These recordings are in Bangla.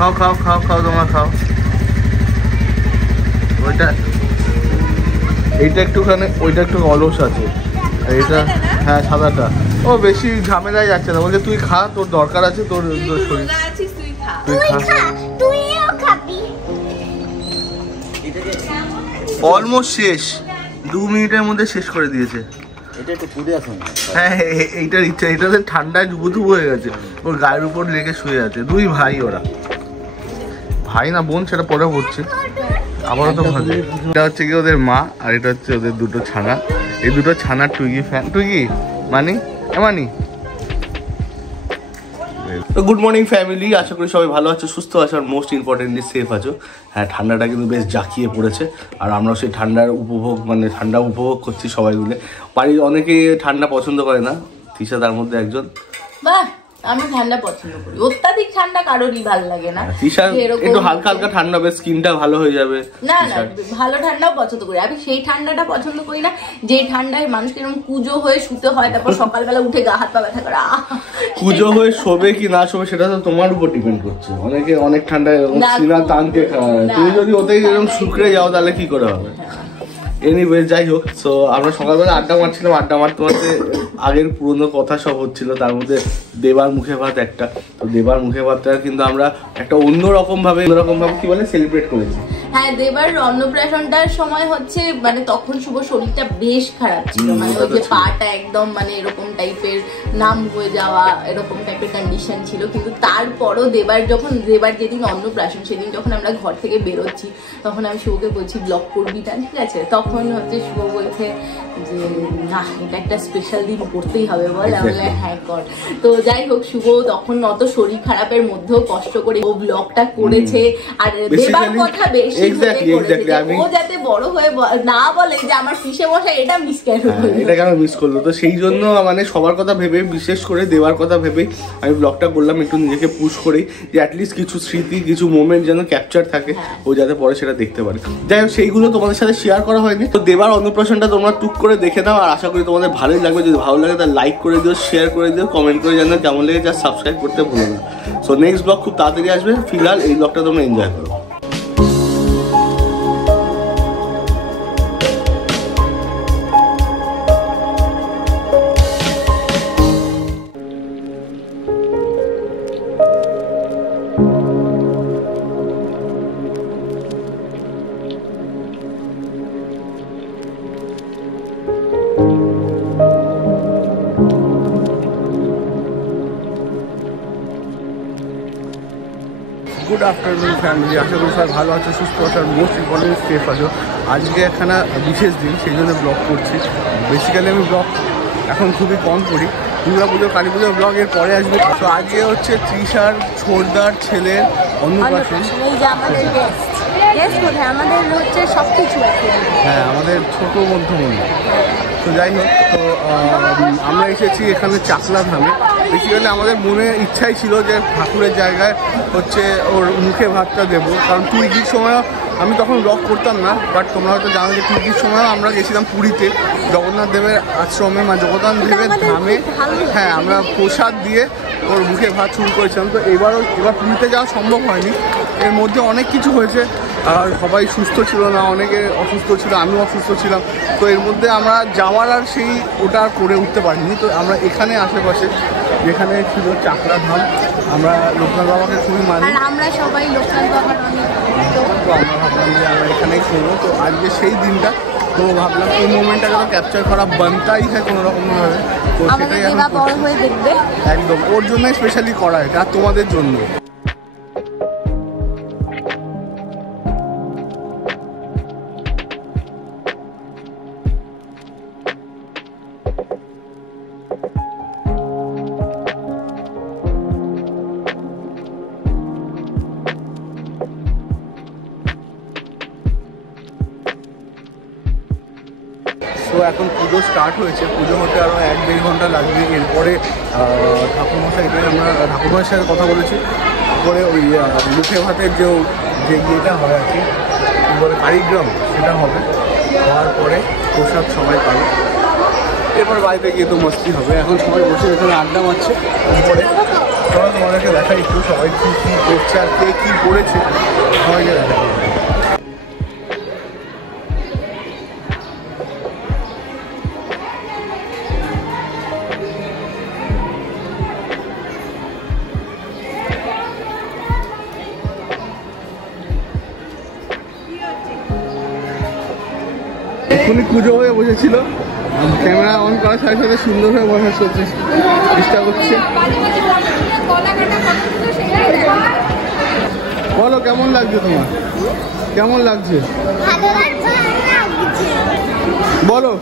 খাও খাও খাও খাও তোমরা খাও। ওইটা এইটা একটুখানি, ওইটা একটু অলস আছে, এইটা হ্যাঁ সাদাটা। ও বেশি ঝামেলায় যাচ্ছে না, বলছে তুই খা, তোর দরকার আছে, তোর শরীর, তুই খা। অলমোস্ট শেষ, 2 মিনিটের মধ্যে শেষ করে দিয়েছে। হ্যাঁ এইটার ইচ্ছা, এটাতে ঠান্ডায় ধুবু হয়ে গেছে, ওর গায়ের উপর লেগে শুয়ে আছে। 2 ভাই, ওরা ভাই না বোন সেটা পরে বলছে, আবারও তো ভালো। এটা হচ্ছে কি ওদের মা, আর এটা হচ্ছে ওদের 2টো ছানা। এই 2টো ছানার টুইগি ফ্যান। টুইগি মানি মানি। তো গুড মর্নিং ফ্যামিলি, আশা করি সবাই ভালো আছো, সুস্থ আছো, আর মোস্ট ইম্পর্টেন্টলি সেফ আছো। হ্যাঁ ঠান্ডাটা কিন্তু বেশ জাঁকিয়ে পড়েছে, আর আমরাও সেই ঠান্ডার উপভোগ, মানে ঠান্ডা উপভোগ করছি সবাই মিলে। বাড়ির অনেকে ঠান্ডা পছন্দ করে না, তিশা তার মধ্যে একজন। বাহ, আমি ঠান্ডা পছন্দ করি, অত্যাধিক ঠান্ডা কারোরই ভালো লাগে না। তিশা একটু হালকা হালকা ঠান্ডা হবে, স্কিনটা ভালো হয়ে যাবে। না না, ভালো ঠান্ডাও পছন্দ করি আমি, সেই ঠান্ডাটা পছন্দ করি না যে ঠান্ডায় মানুষকে এরকম কুজো হয়ে শুতে হয়, তারপর সকালবেলা উঠে গা হাত পা ব্যথা করে। কুজো হয়ে শোবে কি না শোবে সেটা তো তোমার উপর ডিপেন্ড করছে। অনেকে অনেক ঠান্ডায় সিনা টানকে খায়, তুমি যদি ওতেই এরকম শুকরে যাও তাহলে কি করে হবে। এনিওয়ে যাই হোক, সো আমরা সকালবেলা আড্ডা মারছিলাম, আড্ডা মারতে মারতে আগের পুরোনো কথা সব হচ্ছিল, তার মধ্যে দেবার মুখে ভাত একটা। তো দেবার মুখে ভাতটা কিন্তু আমরা একটা অন্যরকম ভাবে কি বলে সেলিব্রেট করেছি। হ্যাঁ, দেবার অন্নপ্রাশনটার সময় হচ্ছে মানে তখন শুভ শরীরটা বেশ খারাপ ছিল, মানে ওই যে পাটা একদম মানে এরকম টাইপের নাম হয়ে যাওয়া, এরকম টাইপের কন্ডিশন ছিল। কিন্তু তারপরও দেবার যেদিন অন্নপ্রাশন, সেদিন যখন আমরা ঘর থেকে বেরোচ্ছি, তখন আমি শুভকে বলছি ব্লগ করবি না, ঠিক আছে? তখন হচ্ছে শুভ বলছে যে না, এটা একটা স্পেশাল দিন করতেই হবে, বল। আমি হ্যাঁ কর। তো যাই হোক, শুভ তখন অত শরীর খারাপের মধ্যেও কষ্ট করে ও ব্লগটা করেছে, আর দেবার কথা বেশি ও যাতে বড় হয়ে না বলে যে আমার পিসে বসা এটা মিস কেন করলো, এটা কেন মিস করলো। তো সেই জন্য মানে সবার কথা ভেবে, বিশেষ করে দেওয়ার কথা ভেবে আমি ব্লগটা করলাম, একটু নিজেকে পুশ করেই, যে অ্যাটলিস্ট কিছু স্মৃতি, কিছু মোমেন্ট যেন ক্যাপচার থাকে, ও যাতে পরে সেটা দেখতে পারে। যাই হোক, সেইগুলো তোমাদের সাথে শেয়ার করা হয়নি। তো দেবার অন্নপ্রাশনটা তোমরা টুক করে দেখে দাও, আর আশা করি তোমাদের ভালোই লাগবে। যদি ভালো লাগে তাহলে লাইক করে দিও, শেয়ার করে দিও, কমেন্ট করে জানাও কেমন লেগেছে, আর সাবস্ক্রাইব করতে ভুলো না। সো নেক্সট ব্লগ খুব তাড়াতাড়ি আসবে, ফিলহাল এই ব্লগটা তোমরা এনজয় করো। গুড আফটারনুন ফ্যামিলি, আশা করি সবাই ভালো আছো, সুস্থ আছো, আর মোস্ট ইম্পর্টেন্ট সেফ আছো। আজকে একখানা বিশেষ দিন, সেই জন্য ব্লগ করছি। বেসিক্যালি আমি ব্লগ এখন খুবই কম করি, দুর্গা পুজো, কালী পুজোর ব্লগ এর পরে আসবে। তো আজকে হচ্ছে তৃষার ছোটদার ছেলের অন্নপ্রাশন। আমাদের হচ্ছে সবকিছু, হ্যাঁ আমাদের ছোট মধ্যমণি। তো যাই হোক, তো আমরা এসেছি এখানে চাকলা ধামে। বেসিক্যালি আমাদের মনে ইচ্ছাই ছিল যে ঠাকুরের জায়গায় হচ্ছে ওর মুখে ভাতটা দেবো, কারণ টুইগির সময়ও আমি তখন ব্লগ করতাম না, বাট তোমরা হয়তো জানো যে টুইগির সময়ও আমরা গেছিলাম পুরীতে জগন্নাথ দেবের আশ্রমে, মানে জগন্নাথ দেবের ধামে। হ্যাঁ, আমরা প্রসাদ দিয়ে ওর মুখে ভাত শুরু করেছিলাম। তো এবার পুরীতে যাওয়া সম্ভব হয়নি, এর মধ্যে অনেক কিছু হয়েছে, আর সবাই সুস্থ ছিল না, অনেকে অসুস্থ ছিল, আমিও অসুস্থ ছিলাম। তো এর মধ্যে আমরা যাওয়ার আর সেই ওটা আর করে উঠতে পারিনি। তো আমরা এখানে আশেপাশে যেখানে ছিল চাকলা ধাম, আমরা লোকনাথ বাবাকে খুবই মানি, আমরা সবাই লোকনাথ বাবার অনেক। তো আমরা ভাবলাম যে আমরা এখানেই করবো। তো আজকে সেই দিনটা, তো ভাবলাম এই মোমেন্টটাকে তো ক্যাপচার করা বানতাই হয় কোনো রকমভাবে। তো সেটাই এখন একদম ওর জন্যই স্পেশালি করা, এটা তোমাদের জন্য। তো এখন পুজো স্টার্ট হয়েছে, পুজো হতে আরও 1-1.5 ঘন্টা লাগবে। এরপরে ঠাকুরমশাইকে আমরা ঠাকুরমশাইয়ের সাথে কথা বলেছি, করে ওই মুখে ভাতের যে ইয়েটা হয় আর কি বলে কারিগ্রাম, সেটা হবে। হওয়ার পরে প্রসাদ সবাই পাবে, এরপর বাড়িতে গিয়ে তো মস্তি হবে। এখন সবাই বসে এখানে আড্ডা মারছে উপরে। চলো তোমাদেরকে দেখাই একটু সবাই কী কী করছে আর কে কী করেছে সবাইকে দেখাই। এখনই পুজো হয়ে বসেছিল, ক্যামেরা অন করার সাথে সাথে সুন্দর হয়ে বসার চেষ্টা করছে। বলো কেমন লাগছে তোমার, কেমন লাগছে বলো।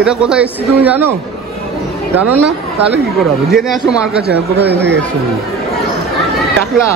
এটা কোথায় এসছি তুমি জানো? জানো না? তাহলে কি করে হবে, জেনে আসো মার কাছে কোথায় থেকে এসছো তুমি। টাকলা,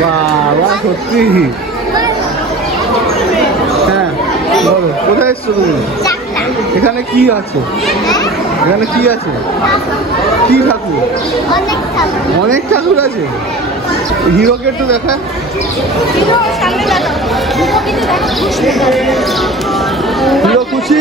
বাবা সত্যি। হ্যাঁ বলো কোথায় এসছো তুমি? এখানে কি আছে? এখানে কি আছে? কি ঠাকুর? অনেক ঠাকুর আছে। হিরোকে একটু দেখা। হিরো খুশি।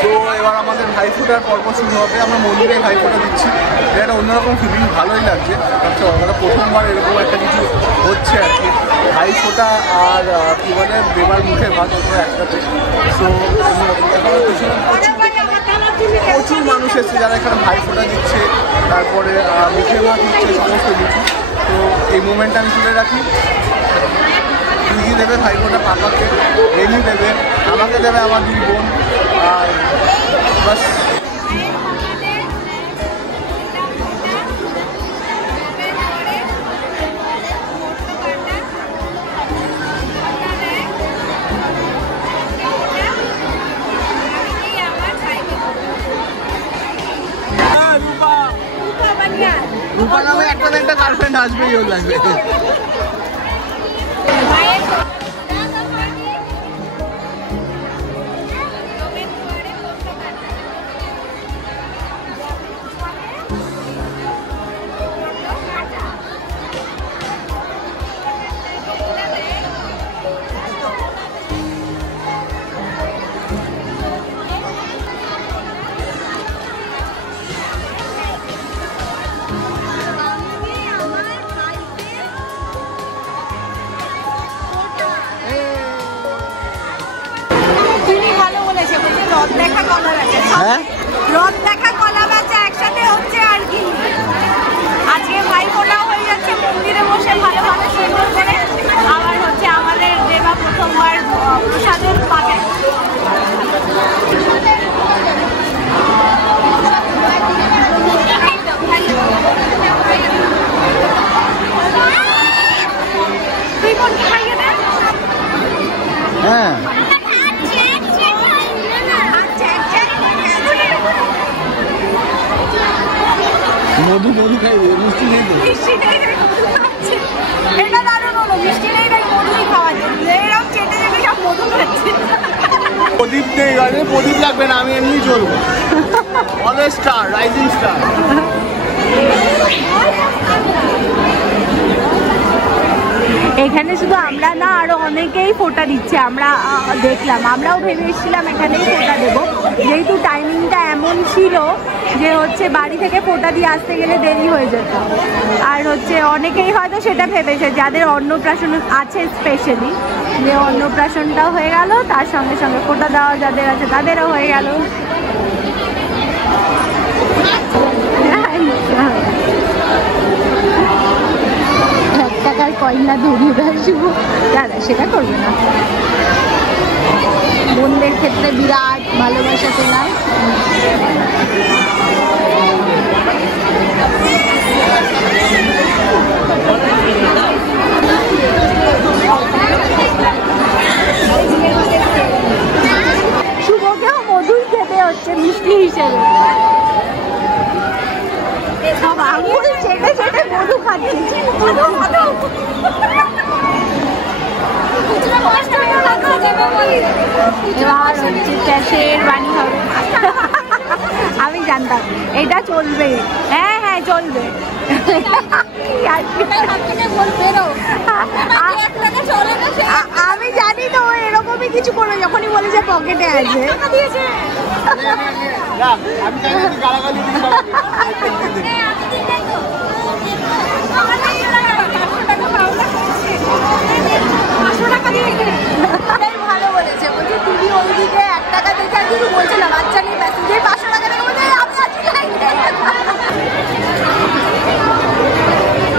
তো এবার আমাদের ভাইফোঁটার পর্ব শুরু হবে। আমরা মন্দিরে ভাইফোঁটা দিচ্ছি, এটা একটা অন্যরকম ফিলিং, ভালোই লাগছে। আচ্ছা আমরা প্রথমবার এরকম একটা কিছু হচ্ছে আর কি, ভাইফোঁটা আর কি বলে দেবার মুখে ভাত একসাথে। সো প্রচুর মানুষ এসছে যারা এখানে ভাইফোঁটা দিচ্ছে, তারপরে মুখে ভাত দিচ্ছে, সমস্ত কিছু। তো এই মোমেন্টটা আমি তুলে রাখি। দিদি দেবে ভাইফোঁটা পাপাকে, রেনি দেবে, আমাকে দেবে আমার দুই বোন, আর বাস। রূপা নামে একটা গার্লফ্রেন্ড আসবেই, ওর লাগবে। হ্যাঁ রথ দেখা কলা বেচা একসাথে হচ্ছে আর কি। আজকে ভাইফোঁটাও হয়ে যাচ্ছে মন্দিরে বসে ভালো ভালো সুন্দর করে, আবার হচ্ছে আমাদের দেবা প্রথমবার প্রসাদও পাবে। তুই কোনটি খাইয়ে দে। হ্যাঁ মধু মধু খাইবে, মিষ্টি নেই তো। এটা দারুণ হলো, মিষ্টি নেই তাই মধুই খাওয়া যাচ্ছে। এরকম চেটে চেটে সব মধু খাচ্ছে। প্রদীপ নেই গাড়ি, প্রদীপ লাগবে না, আমি এমনি চলবো। Always star, rising star. এখানে শুধু আমরা না, আরো অনেকেই ফোঁটা দিচ্ছে, আমরা দেখলাম। আমরাও ভেবে এসেছিলাম এখানেই ফোঁটা দেবো, যেহেতু টাইমিংটা এমন ছিল যে হচ্ছে বাড়ি থেকে ফোঁটা দিয়ে আসতে গেলে দেরি হয়ে যেত। আর হচ্ছে অনেকেই হয়তো সেটা ভেবেছে যাদের অন্নপ্রাশন আছে, স্পেশালি যে অন্নপ্রাশনটাও হয়ে গেল, তার সঙ্গে সঙ্গে ফোঁটা দেওয়া যাদের আছে তাদেরও হয়ে গেল। টাকার কয়লা ধরিয়ে আসব, দাদা সেটা করবে না। বোনদের ক্ষেত্রে বিরাট ভালোবাসা পেলাম। শুভকেও মধুই খেতে হচ্ছে মিষ্টি হিসেবে। সব আঙুল চেটে চেটে মধু খাচ্ছে। এবার হচ্ছে ক্যাশের বাণী হবে। আমি জানতাম এটা চলবে। হ্যাঁ হ্যাঁ চলবে। আমি জানি জানি তো এরকমই কিছু করবে যখনই বলে যে পকেটে আছে। ভালো বলেছে, বলছে তুমি ওইদিকে 1 টাকা দেখে আর কিছু বলছে না, বাচ্চা নিয়ে ব্যস্ত, যে 500 টাকা দেখে বলছে আমি আছি।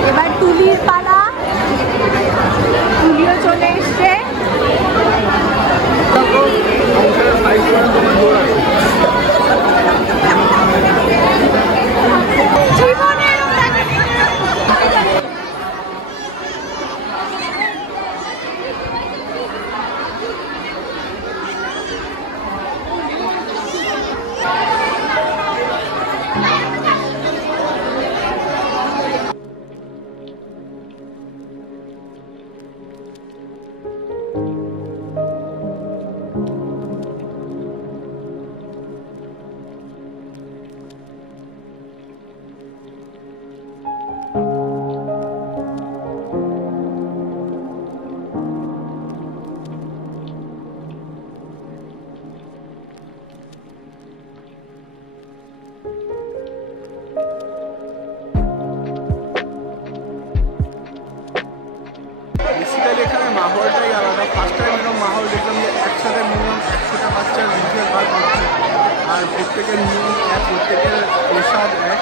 এবার তুলির পালা, তুলিও চলে এসছে। এখানে মাহলটাই আলাদা। ফার্স্ট টাইম এরকম মাহল দেখলাম যে একসাথে মিনিমাম 100টা বাচ্চার রিচুয়াল বার করছে, আর প্রত্যেকের নিয়ম এক, প্রত্যেকের প্রসাদ এক,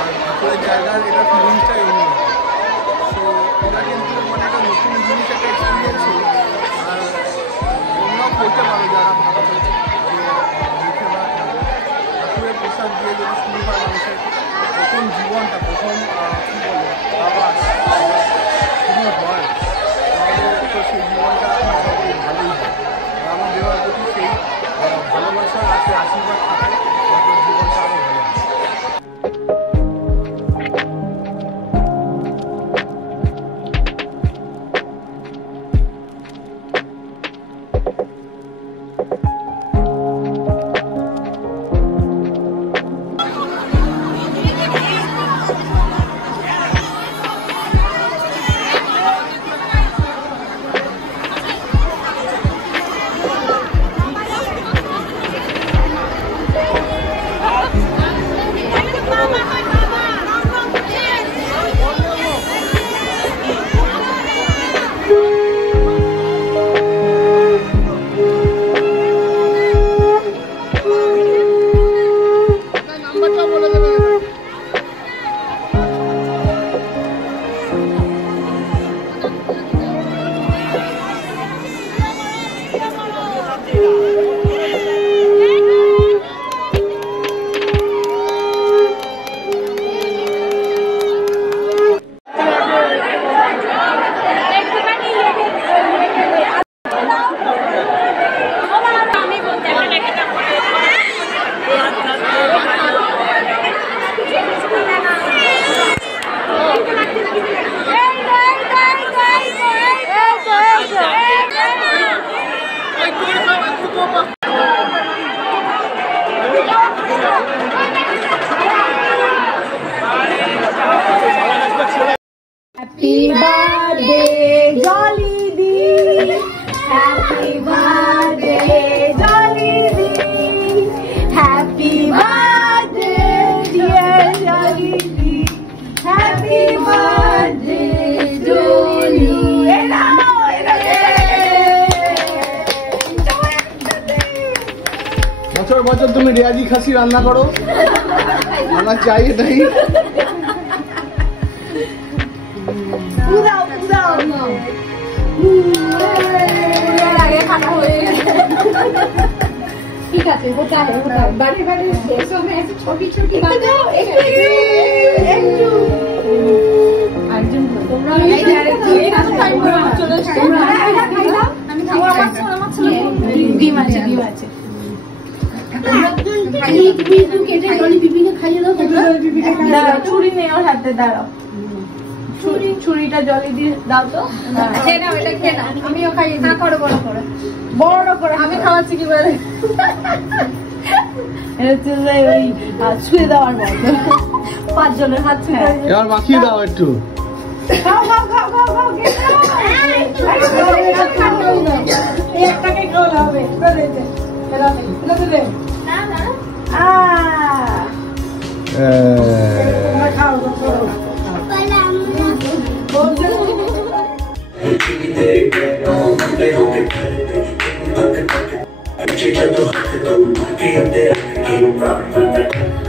আর ঠাকুরের জায়গার এটা ফিলিংসটাই অন্য। তো এটা কিন্তু মানে একটা নতুন জিনিস, একটা এক্সপিরিয়েন্স ছিল। আর তোমরাও করতে পারো যারা ভালো হয়েছে যে মুখে বা ঠাকুরের প্রসাদ দিয়ে যদি শুরু হয় মানুষের প্রথম জীবনটা, প্রথম কী বলে আবাস শুরু হয়, তো সেই জীবনটা ভালোই হয়। আমার দেওয়ার প্রতি সেই ভালোবাসা আছে, আশীর্বাদ থাকে, জীবনটা আরও ভালো হয়। Happy birthday, Jolly Dee. Happy birthday, Jolly Dee. Happy birthday, dear Jolly Dee. Happy birthday to you. বছর বছর তুমি রেয়াজি খাসি রান্না করো, আমরা চাই এটাই। ठीक है होता है बड़े बड़े देशों में ऐसी छोटी छोटी बातें ছুরি নেই ওর হাতে, দাঁড়াও ছুরিটা জলে দিয়ে দাও তো, খেয়ে নাও এটা, খেয়ে নাও, আমিও খাই, না করো বড় করে, বড় করে আমি খাওয়াচ্ছি কি বলে, এটা হচ্ছে ওই ছুঁয়ে দেওয়ার মতো, 5 জনের হাত ছুঁয়ে এবার মাখিয়ে দাও একটু। খাও খাও খাও খাও খাও একটাকে খাওয়া হবে I'm